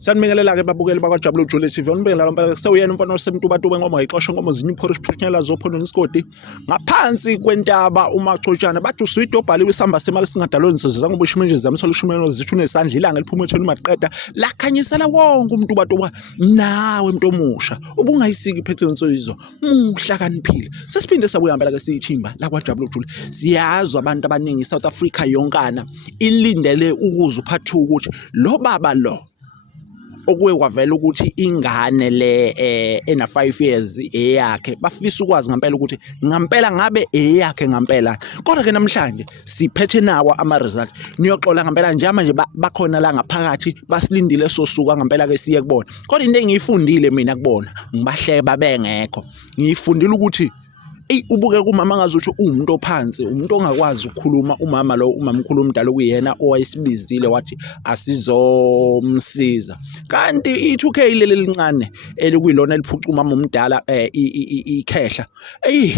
Sanibingelela ke babukeli bakwaJabulile Jule TV. Onibingelela lompela sewuyena umfana osemtubatuba ngoma ayixosha ngoma zinyu phorish phrinyela zophonweni isigodi. Ngaphansi kwentaba umachotshana bathi usuyidobhaliwe isamba semali singadalweni sizwe ngoba ushimenje zamsola ushimeno zithu nesandla ilanga liphuma ethweni maqeda lakhanyisela wonke umtubatuba nawe umuntu omusha ubungayisiki iphethweni soyizo muhlakaniphile. Sesiphinde sabuyahambela ke siyithimba la kwaJabulile Jule. Siyazi abantu abaningi South Africa yonkana ilindele ukuze uphathe ukuthi lo baba lo okuwe kwavela ukuthi ingane le ena 5 years eyakhe bafisa ukwazi ngempela ukuthi ngempela ngabe eyakhe ngempela. Kodwa ke namhlanje siphethe nawo ama result niyoxola ngempela nje manje bakhona la ngaphakathi basilindile sosuka ngempela ke siye kubona. Kodwa into engiyifundile mina kubona ngibahleba bengekho ngiyifundile ukuthi ubuke kumama ngazuthi umuntu ophansi umuntu ongakwazi ukukhuluma umama lo umamkhulu omdala okuyena owayesibizile wathi asizomsiza kanti i2K leli lincane elikuyilona eliphuca umama omdala ikhehla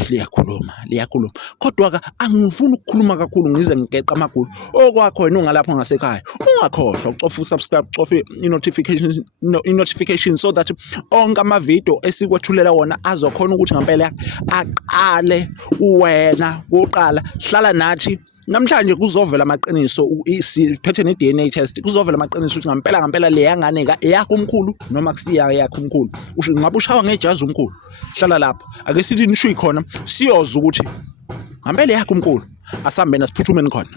liyakhuluma kodwa ka angifuni ukukhuluma kakhulu ngize ngigeqa amagulu okwakho wena ungalapho ngasekhaya ungakhohlwa ucofa usubscribe ucofa i-notification so that onke ama video esikwethulela wona azokhona ukuthi ngempela ale uwena uqala hlala nathi namhlanje kuzovela amaqiniso siphethe ne DNA test kuzovela amaqiniso ukuthi ngempela le yangane ka eyakho omkhulu noma kusiya yakho omkhulu ngabe ushawa ngejazi omkhulu hlala lapho ake sithi nisho ikhona siyoza ukuthi ngempela yakho omkhulu asambe nasiphuthumeni khona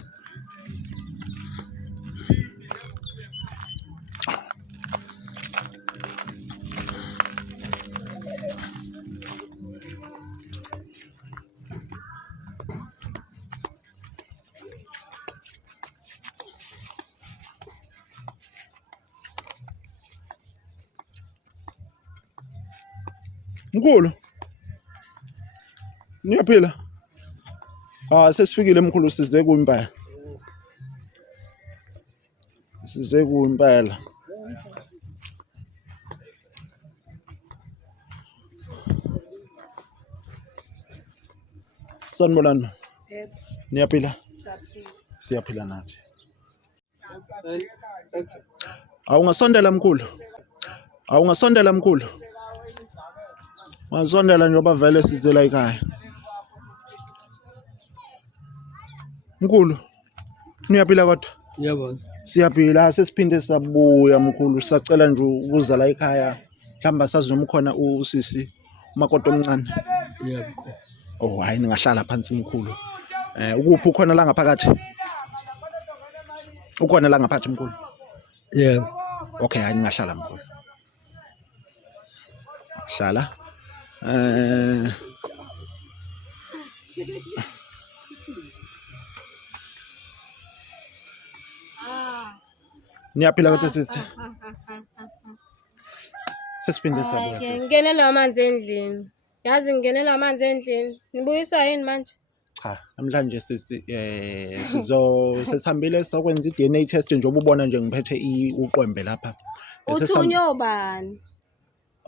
mkhulu niyaphila sesifikile mkhulu size kuimpela sanibonani niyaphila siyaphila nathi awungasondela mkhulu wasondela njengoba vele sizela ekhaya mkhulu niyaphila kodwa yebo siyaphila sesiphinde sabuya mkhulu sacela nje ukuza la ekhaya mhlamba sazomkhona usisi umakoti omncane yebo oh hayi ningahlala phansi mkhulu ukuphi ukhona la ngaphakathi ukhona la ngaphakathi mkhulu yebo okay hayi ningahlala mkhulu hlala niyaphila kodwa sithi sesiphinde sabuya sisi ngingenela amanzi endlini yazi ngingenela amanzi endlini nibuyiswa yini manje cha namhlanje sisi sesihambile sakwenza iDNA test njengoba ubona nje ngiphethe uqwembe lapha uthunyo bani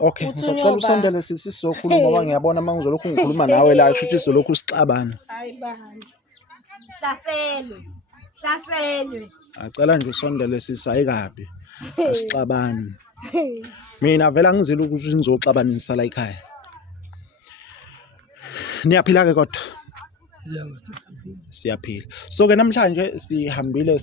okay ngicela usondele sisi sizokhuluma ngoba ngiyabona mangizolokhu ngikhuluma nawe la futhi sizolokhu sixabana hayi bandla hlaselwe acela nje usondele sisi ayikabi asixabani mina vela ngizile ukuthi nizoxabanisa la ekhaya niyaphila ke kodwa siyaphila so ke namhlanje sihambile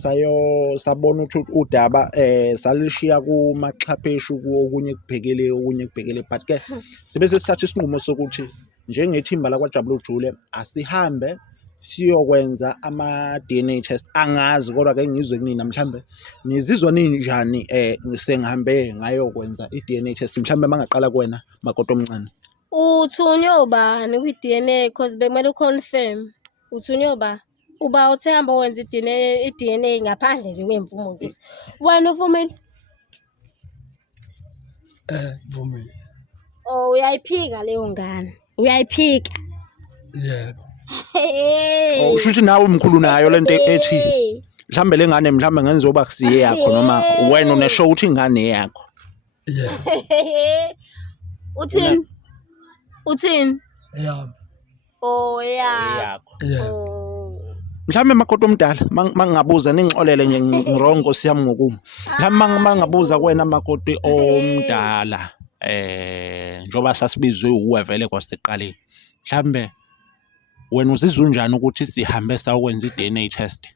sabona ukuthi udaba salishiya kumaxhapheshi okunye kubhekele but ke sibe sesithatha isinqumo sokuthi njengethimba la kwaJabulile Jule asihambe siyokwenza ama DNA test angazi kodwa ke ngizwe kunini mhlambe nizizwa ninjani sengihambe ngayokwenza iDNA test mhlambe mangaqala kuwena makoti omncane uthunyo bani kwi-DNA because bekumele uconfirm uthunyo ba uba uthe hamba wenza iDNA ngaphandle nje kwemvumo zisi wena uvumile vumile oh uyayiphika leyo ngane uyayiphika yebo usho ukuthi nawe umkhulu nayo lento ethi mhlambe lengane mhlambe ngenzoba kusiye yakho noma wena unesho ukuthi ingane yakho yebo uthini yebo oh yeah yakho yebo oh Mhlawumbe makoti omdala mangingabuza ningixolele nje ngirongo Nkosi yami ngokuma. Mhlawumbe mangingabuza kuwena makoti omdala njoba sasibizwe uwe vele kwasekuqaleni. Mhlawumbe wena uzizwa unjani ukuthi sihambe sayokwenza i-DNA test?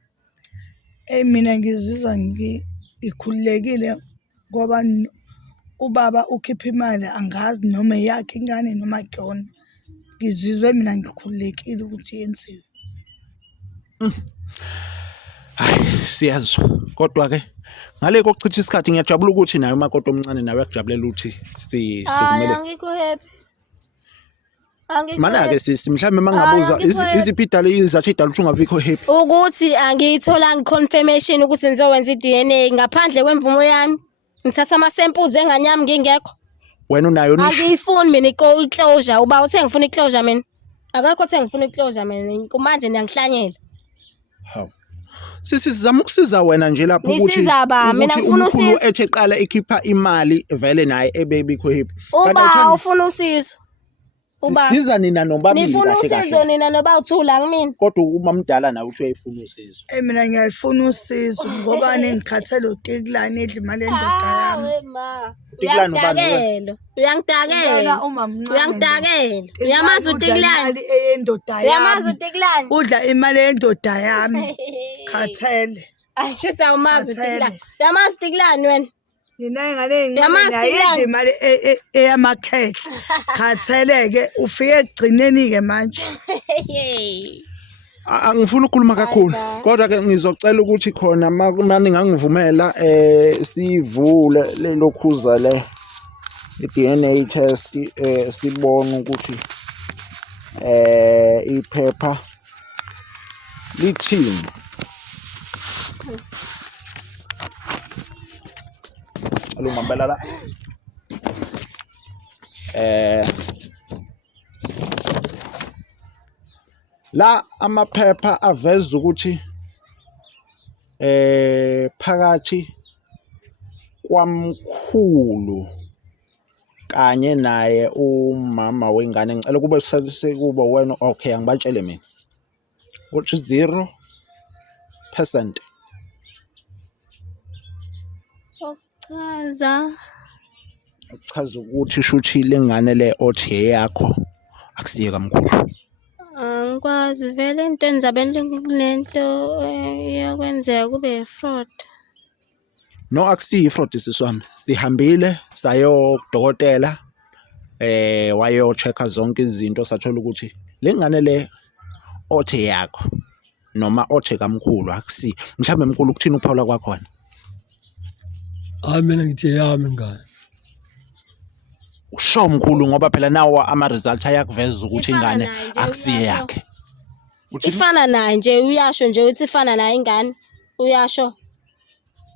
Mina ngizizwa ngikhululekile ngoba ubaba ukhipha imali angazi noma yakhe ingane noma kuyona. Ngizizwe mina ngikhululekile ukuthi yenziwe. Hayi siyazwa kodwa ke ngale kokuchitha isikhathi ngiyajabula ukuthi nayo makoti omncane nawe yakujabulela ukuthi sikumele. Angikho happy. Angikho. Mana ke sisi mhlawumbe mangabuza iziphi idala izathi idala ukuthi ungabikho happy. Ukuthi angiyitholanga confirmation ukuthi ngizowenza i-DNA ngaphandle kwemvumo yami. Ngithatha ama samples engane yami ngingekho. Wena unayo nisho. Angiyifuni mina i-closure. Uba uthe ngifuna i-closure mina. Akakho othe ngifuna i-closure mina. Manje niyangihlanyela. Hawu. Sisi sizama ukusiza wena nje lapho ukuthi Nisiza ba mina ngifuna umkhulu usizo. ethe qala ekhipha imali vele naye ebebikho happy. Uba ufuna usizo. Uba Siza nina nobabili nifuna kahle usizo kahle. nina noba uthula ngimina. Kodwa uma mdala nawe uthi uyayifuna usizo. Mina ngiyalifuna usizo ngoba ngikhathele uTiklani edla imali endoda yami. Ma. Tiklani ubani Uyangidakela. Uyangidakela. Uma mncane. Uyangidakela. Uyamazi uTiklani. Eyendoda Uyamazi yami. uTiklani. Udla imali endoda yami. Khathele. Ayishithi awumazi Khathele. uTiklani. Uyamazi uTiklani wena. Nina ingane Uyamazi encane Tiklani? yayidla imali eyamakhehla. Khatheleke ufike ekugcineni ke manje. Angifuni ukukhuluma kakhulu Bye. kodwa ke ngizocela ukuthi khona mani ngangivumela sivule lokhuza le i-DNA test sibone ukuthi iphepha lithini. Alungambela la la amaphepha aveza ukuthi phakathi kwamkhulu kanye naye umama wengane ngicela kube sekuba wena okay angibatshele mina ukuthi 0%. Chaza ukuthi shuthi lengane le othi eyakho akusiye kamkhulu. Angikwazi vele into enizabele kulento iyakwenzeka kube fraud. No akusiyi fraud siswami. Sihambile sayo kudokotela wayo checker zonke izinto sathola ukuthi lengane le othe yakho noma othe kamkhulu akusi. Mhlawumbe mkhulu ukuthini uphawula kwakhona. Mina ngithi yami ngane. Usho mkhulu ngoba phela nawo ama result ayakuveza ukuthi Ifana ingane naye nje, akusiye uyasho. yakhe. Ifana naye nje uyasho nje uthi ifana naye ingane. Uyasho.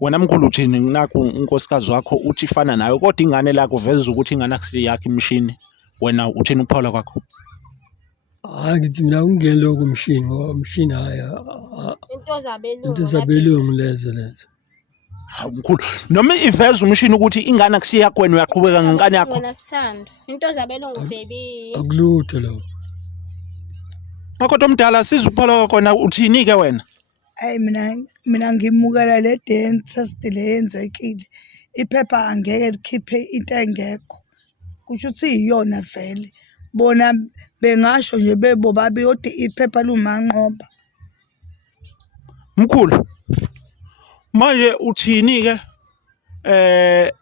Wena mkhulu uthini naku unkosikazi wakho uthi ifana nayo kodwa ingane la kuveza ukuthi ingane akusiye yakhe imishini. Wena uthini uphawula kwakho? Ngithi mina ungene lokho umshini ngoba umshini haya Into zabelungu. into zabelungu lezo. Hawu mkhulu noma iveza umshini ukuthi ingane akusiye yakho wena uyaqhubeka ngengane yakho. Wena sithando. Into zabelungu baby. Akulutho lo. Makoti omdala sizwe uphawula kwakhona uthini ke wena? Hayi mina ngimukela le DNA test le yenzekile. Iphepha angeke likhiphe into engekho. Kusho ukuthi iyona vele. Bona bengasho nje bebobabi yodi iphepha lumanqoba. Mkhulu manje uthini ke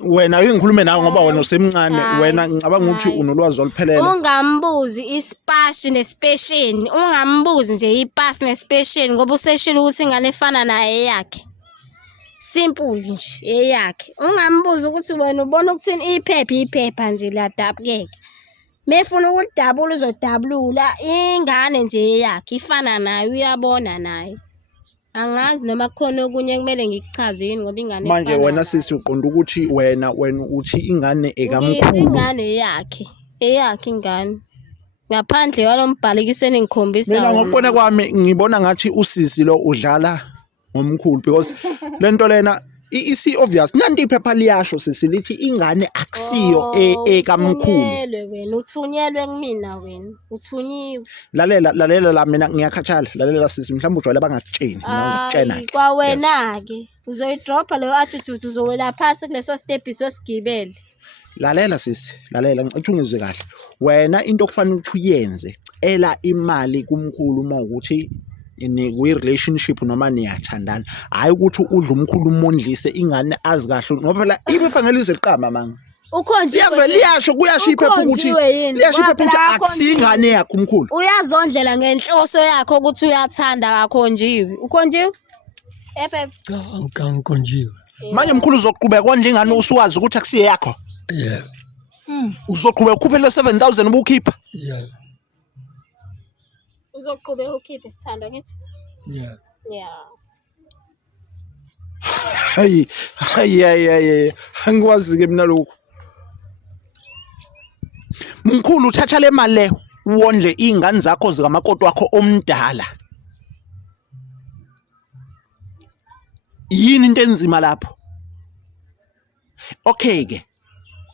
wena ngikhulume nawe ngoba wena usemncane wena ngicabanga ukuthi unolwazi oluphelele. Ungambuzi ispashi nespecial. Ungambuzi nje ipass nespecial ngoba useshilo ukuthi ingane efana naye yakhe. Simple nje eyakhe. Ungambuzi ukuthi wena ubona ukuthini iphepha nje ladabukeka. Mefuna ukudabula uzodabulula ingane nje yakhe ifana naye uyabona naye. Angazi noma khona okunye kumele ngikuchazeni ngoba ingane efana. Manje wena sisi uqonda ukuthi wena uthi ingane ekamkhulu. Ingane yakhe. Eyakhe ingane. Ngaphandle kwalombhalekiseni ngikhombisa. Mina ngokubona kwami ngibona ngathi usisi lo udlala ngomkhulu because lento lena isi obvious nanti iphepha liyasho sisilithi ingane akusiyo ekamkhulu. Uthunyelwe wena, uthunyelwe kumina wena. Uthunyiwe. Lalela la mina ngiyakhathala. Lalela sisi mhlawumbe ujwayele bangakutsheni mina ngikutshena ke. Kwa wena ke uzoyidropha leyo attitude uzowela phansi kuleso step isosigibele. Lalela sisi, lalela ngicathi ungizwe kahle. Wena into okufanele ukuthi uyenze, cela imali kumkhulu uma ukuthi kwi relationship noma niyathandana. Hayi ukuthi udla umkhulu umondlise ingane azi kahle ngoba phela iphepha ngelize liqama manga. Ukhonjiwe. Yave liyasho kuyasho iphepha ukuthi liyasho iphepha ukuthi akusingane yakhe umkhulu. Uyazondlela ngenhloso yakho ukuthi uyathanda kakhonjiwe. Ukhonjiwe? Babe. Cha, angikhonjiwe. Manje mkhulu uzoqhubeka kondla ingane usuwazi ukuthi akusiye yakho. Yeah. Uzoqhubeka ukhuphe le 7,000 ubukhipha. Yeah. Uzoqhubeka ukhiphe sithandwa ngithi? Yeah. Yeah. Hayi. Angikwazi ke mina lokho. Mkhulu uthatha le mali le wondle izingane zakho zikamakoti wakho omdala. Yini into enzima lapho? Okay ke.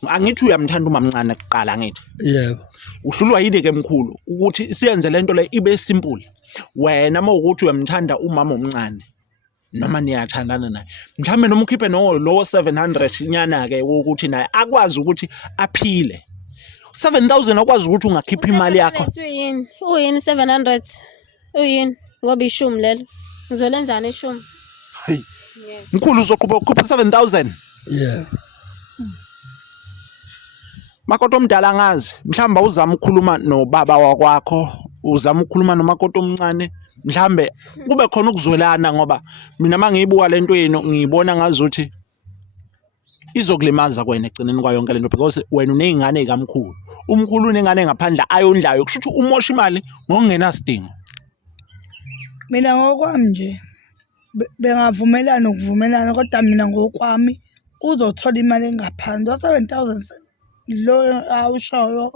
Angithi uyamthanda umamncane kuqala ngithi. Yebo. Uhlulwa yini ke mkhulu ukuthi siyenze lento le ibe simple. Wena mawukuthi uyamthanda umama omncane noma niyathandana naye. Mhlambe noma ukhiphe no 700 nyana ke ukuthi naye akwazi ukuthi aphile. 7,000 akwazi ukuthi ungakhipha imali yakho. Uyini 700? Uyini ngoba ishumi lelo. Ngizolenzana ishumi. Hey. Mkhulu uzoqhubeka ukhipha 7,000. Yeah. Makoti omdala ngazi mhlamba uzama ukukhuluma nobaba wakwakho uzama ukukhuluma nomakoti omncane mhlambe kube khona ukuzwelana ngoba mina mangiyibuka lento yenu ngiyibona ngazuthi izokulimaza kwena egcineni kwa yonke lento because wena unezingane ezikamkhulu umkhulu unengane ngaphandle ayondlayo kusho ukuthi umosha imali ngokungenasidingo. Mina ngokwami nje bengavumelana ukuvumelana kodwa mina ngokwami uzothola imali engaphansi 7,000 lo awushoyo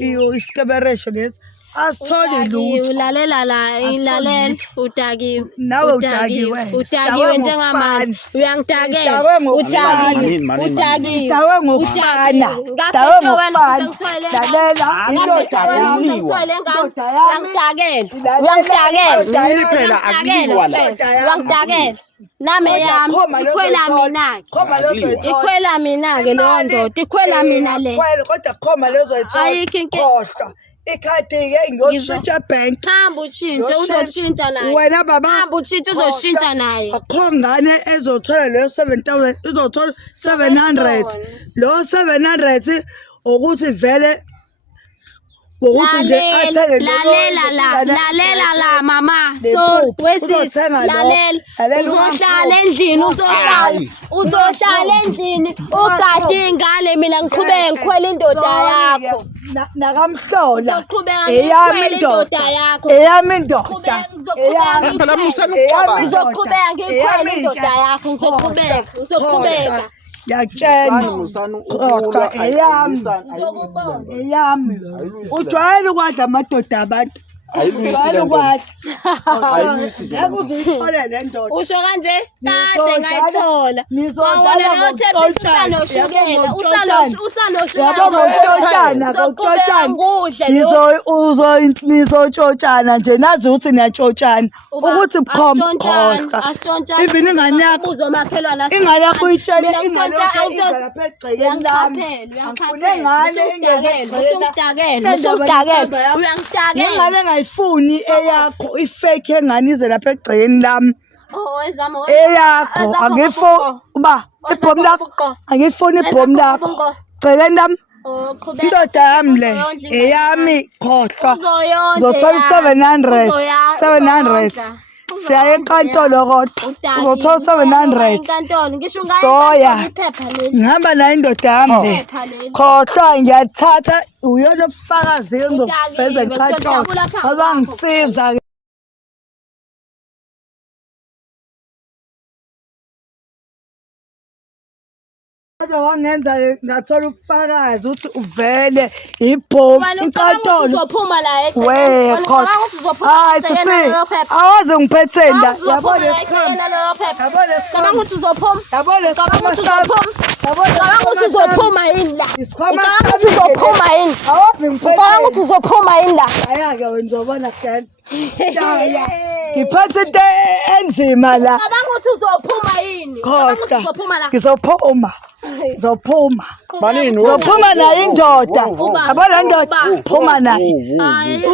iyo isikeberesho lesi asitholi lutho. Ulalela la ilalela udakiwe. Nawe udakiwe. Udakiwe njengamanje. Uyangidakela. Udakiwe. Dawe ngokufana. Dawe ngokufana. Lalela indoda yami. Uyangidakela. Yini phela akuliwa la. Uyangidakela. Nami yami ikhwela mina. Ikhwela mina ke leyo ndoda. Ikhwela mina le. Kodwa khoma lezo Ayikho khohlwa. Ikhadi ke ngiyoshintsha bank. Hamba utshintshe uzoshintsha naye. Wena baba. Hamba utshintshe uzoshintsha naye. Akhongane ezothola leyo 7,000 izothola 700. Lo 700 ukuthi vele ukuthi nje athele lalela la mama so wesisi lalela uzohlala endlini uzohlala endlini ugade ingane mina ngiqhubeke ngikhwela indoda yakho nakamhlola eyami indoda yakho Phela musana ukucabanga. ngizoqhubeka ngikhwela indoda yakho ngizoqhubeka yakutshena kodwa eyami ujwayele ukwadla amadoda abantu ujwayele ukwadla yakuzuyithola le ndoda usho kanje kade ngayithola wawona leyo thepisi nizotshotshana nje nazi ukuthi niyatshotshana ukuthi bukhoma even ingane yakho ingane yakho uyitshele ingane ingane engayifuni eyakho ifake engane ize lapha egcekeni lami eyakho angifo uba ibhomu lakho angifuni ibhomu lakho gcekeni lami indoda yami le eyami khohlwa uzothola 700 siyaye enkantolo kodwa uzothola 700 soya ngihamba nayo indoda yami le khohlwa ngiyathatha uyona ofakazi engizokuveza enkantolo abangisiza uze wangenza ngathola ubufakazi ukuthi uvele ibhomu inkantolo uzophuma la we khona hayi sithi awaze ngiphethe la yabona cabanga ukuthi uzophuma yabona cabanga ukuthi uzophuma yabona cabanga ukuthi uzophuma yini la isikhwama cabanga ukuthi uzophuma yini awaze cabanga ukuthi ngiphethe uzophuma yini la aya-ke wena uzobona kudala ngiphethe into enzima la cabanga ukuthi uzophuma yini cabanga ukuthi uzophuma la ngizophuma Manini uzophuma naye indoda yabona ndoda phuma naye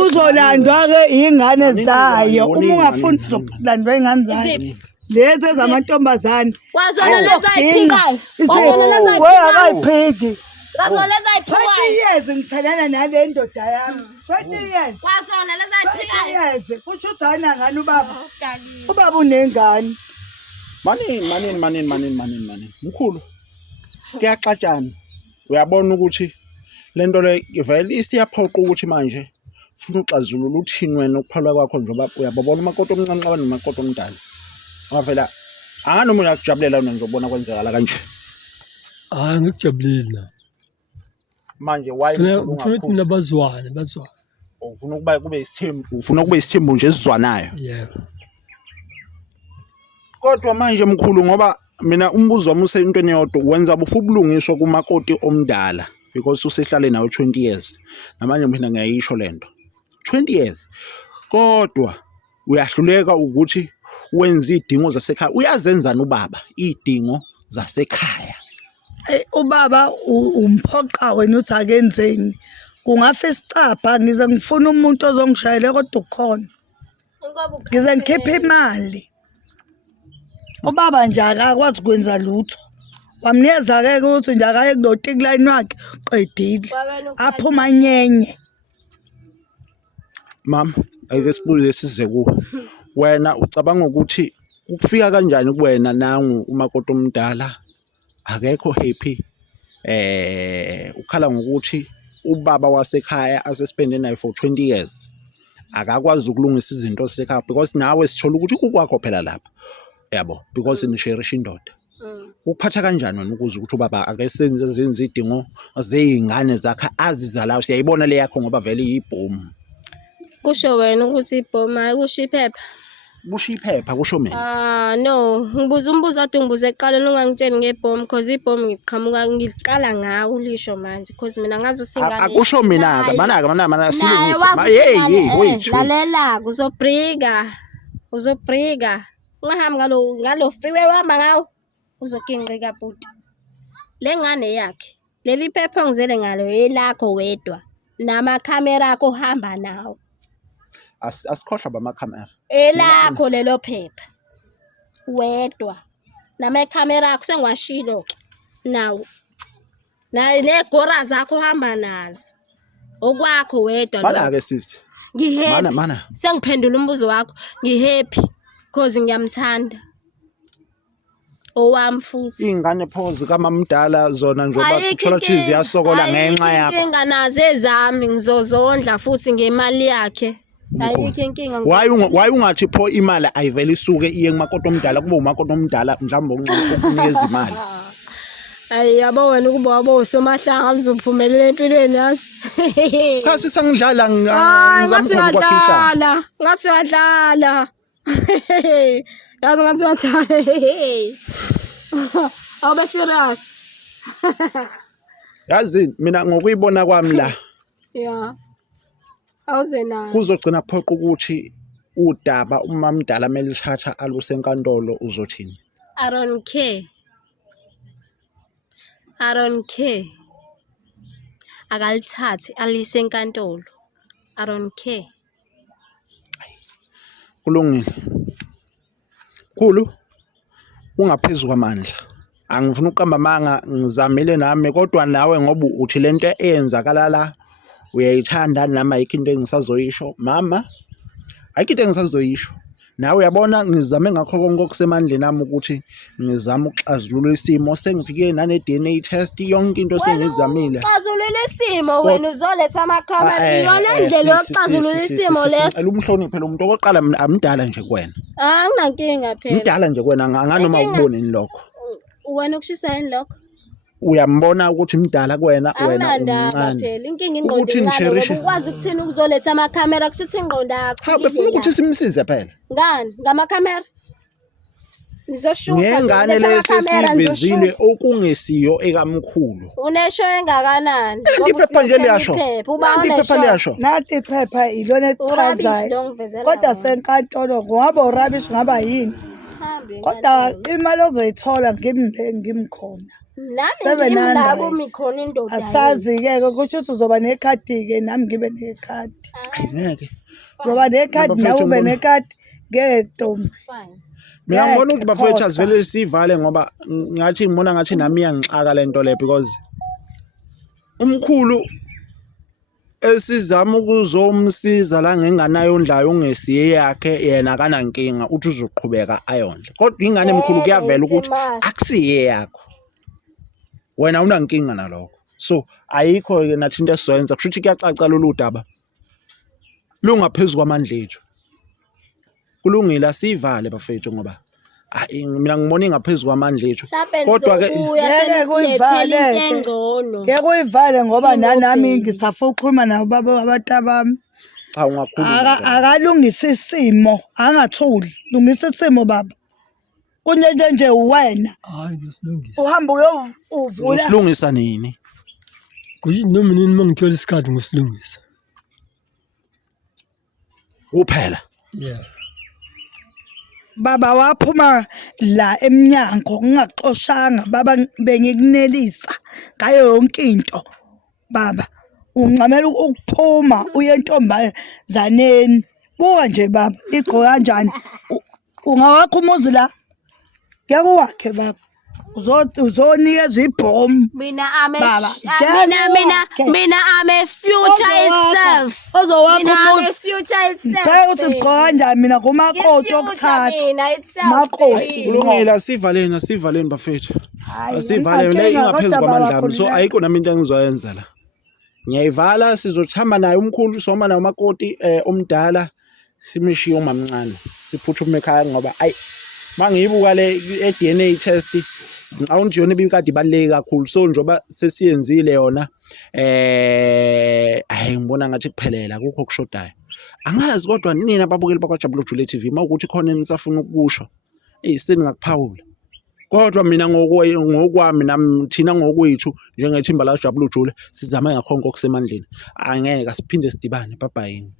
uzolandwa-ke iy'ngane zayo uma ungafuni uzolandwa iy'ngane zayo lezi ezamantombazane kwazona lezayiphikayo kwazona lezayiphiki kwazona lezayiphikayo 20 years ngithandana nale ndoda yami 20 years kwazona lezayiphikayo years kusho ukuthi anangani ubaba unengane manini mkhulu kuyaxatshana uyabona ukuthi lento le vele isiyaphoqa ukuthi manje ufuna uxazulula uthini wena ukuphala kwakho njengoba uyabona umakoti omncane qabana nomakoti omdala ngoba phela anganoma uyakujabulela wena ngizobona kwenzekala kanje Hayi ngikujabulile na. manje why Ufuna ukuthi mina bazwane. ufuna ukuba kube isithembu nje esizwanayo Yebo. kodwa manje mkhulu ngoba mina umbuzo wami usentweni yodwa wenza ubulungiswa kumakoti omdala because usehlale nawe 20 years namanje mina ngiyayisho lento 20 years kodwa uyahluleka ukuthi wenze idingo zasekhaya uyazenzana ubaba idingo zasekhaya ubaba umphoqa wena uthi akenzeni kungafe isicapha ngize ngifuna umuntu ozongishayela kodwa ukhona ngize ngikhiphe imali ubaba nje akakwazi ukwenza lutho wamnikeza-ke ukuthi nje akaye kulotiki line wakhe qedile aphuma nyenye mama ake sibuze size kuwe wena ucabanga ukuthi ukufika kanjani kuwena nangu umakoti omdala akekho happy ukhala ngokuthi ubaba wasekhaya asespende naye for 20 years akakwazi ukulungisa izinto zasekhaya because nawe sithola ukuthi kukwakho phela lapha yabo because nisherisha indoda ukuphatha kanjani wena ukuze ukuthi ubaba akesenze idingo zeyingane zakhe azizalayo siyayibona le yakho ngoba vele yibhomu kusho wena ukuthi ibhomu hayi kusho iphepha kusho iphepha kusho mina no ngibuza umbuzo ade ngibuze eqaleni ungangitsheni ngebhomu because ibhomu ngiqala ngawo ulisho manje because mina ngazi ukuthi ingane akusho mina mana silungisa wait lalela uzobrika ungahambi ngalo freeway uhamba ngawo uzokinqika bhuti le ngane yakhe leli phepha ongizele ngalo elakho wedwa namakhamera akho uhamba nawo asikhohlwa bamakhamera elakho lelo phepha wedwa namakhamera akho sengiwashilo ke nawo negora zakho uhamba nazo okwakho wedwa mana ke sisi ngihappy mana sengiphendula umbuzo wakho ngihappy because ngiyamthanda owami futhi ingane phozi kamamdala zona njengoba uthola ukuthi ziyasokola ngenxa yakho inkinga nazo ezami ngizozondla futhi ngemali yakhe ayikho inkinga why ungathi pho imali ayivele isuke iye kumakoti omdala kube umakoti omdala mhlawumbe onqaba ukunikeza imali hayi yabo wena ukuba wabo usomahlanga uzophumelela empilweni yazi cha sisangidlala ngizama ukwakhihla ngathi uyadlala yazi ngathi uyadlala awube serious yazi mina ngokuyibona kwami la yeah awuze na kuzogcina phoqa ukuthi udaba umamdala melishatha alusenkantolo uzothini I don't care akalithathi alise enkantolo I don't care kulungile khulu ungaphezulu kwamandla angifuna uqamba manga ngizamile nami kodwa nawe ngoba uthi lento eyenzakala la uyayithanda nami ayikho into engisazoyisho mama ayikho into engisazoyisho nawe uyabona ngizame ngakho konke okusemandleni nami ukuthi ngizama ukuxazulula isimo sengifike nane DNA test yonke into sengizamile xazulula isimo wena uzoletha amakhamera iyona indlela yokuxazulula isimo leso umhloniphe lo muntu oqala amdala nje kuwena anginankinga phela mdala nje kuwena nganoma ukuboneni lokho wena ukushisa yini lokho uyambona ukuthi mdala kuwena wena Anginandaba umncane phela inkinga ukuthi ingqondo incane nisherishe ngoba ukwazi ukuthini ukuzoletha amakhamera kusho ukuthi ingqondo yakho ha befuna ukuthi simsize phela ngani ngamakhamera nizoshutha ngengane lesesivezile okungesiyo ekamkhulu unesho engakanani iphepha nje liyasho iphepha liyasho nathi iphepha ilona elichazayo kodwa senkantolo ngaba urabish ngaba yini kodwa imali ozoyithola ngimkhona asazi-ke kusho ukuthi uzoba nekhadi-ke nami ngibe nekhadi ngeke ngoba nekhadi nawe ube nekhadi ngeke Ntombi. mina ngibona ukuthi bafethu asivele sivale ngoba ngathi ngibona ngathi nami iyangixaka lento le because umkhulu esizama ukuzomsiza la ngenganayo ondlayo ongesiye yakhe yena kanankinga uthi uzoqhubeka ayondle kodwa ingane emkhulu kuyavela ukuthi akusiye yakho wena unankinga nalokho so ayikho ke nathi into esizoyenza kusho ukuthi kuyacaca lolu daba lungaphezulu kwamandla ethu kulungile asivale bafethu ngoba mina ngibona ingaphezulu kwamandla ethu kodwa ke ngeke uyivale ngoba nanami ngisafuna ukukhuluma nabo baba abatabami cha ungakhuluma akalungisa isimo angathuli lungisa isimo baba kunye wena hayi ngizosilungisa uhamba uvula usilungisa nini kuyithi noma nini mangithola isikhathi ngosilungisa kuphela yeah baba waphuma la eminyango ngingaxoshanga baba bengikunelisa ngayo yonke into baba uncamela ukuphuma uye entombazaneni buka nje baba igqoka kanjani ungawakho umuzi la ngeke uwakhe baba uzonikeza ibhomu mina ame future itself ozowakho umuzi future itself ngeke uthi sigqoka kanjani mina kumakoti okuthatha makoti kulungile asivaleni bafethu asivaleni le ingaphezulu kwamandla so ayikho nami into engizoyenza la ngiyayivala sizothamba naye umkhulu soma naye umakoti omdala simishiye umamncane siphuthume ekhaya ngoba ayi mangiyibuka le DNA test ngawuthi yona ibikade ibaluleke kakhulu so njoba sesiyenzile yona ngibona ngathi kuphelela akukho kushodayo angazi kodwa nina ababukeli bakwaJabulile Jule TV mawukuthi khona nisafuna ukusho seningakuphawula kodwa mina ngokwami nami thina ngokwethu njengethimba la Jabulile Jule sizama ngakhonke okusemandleni angeke asiphinde sidibane bye bye.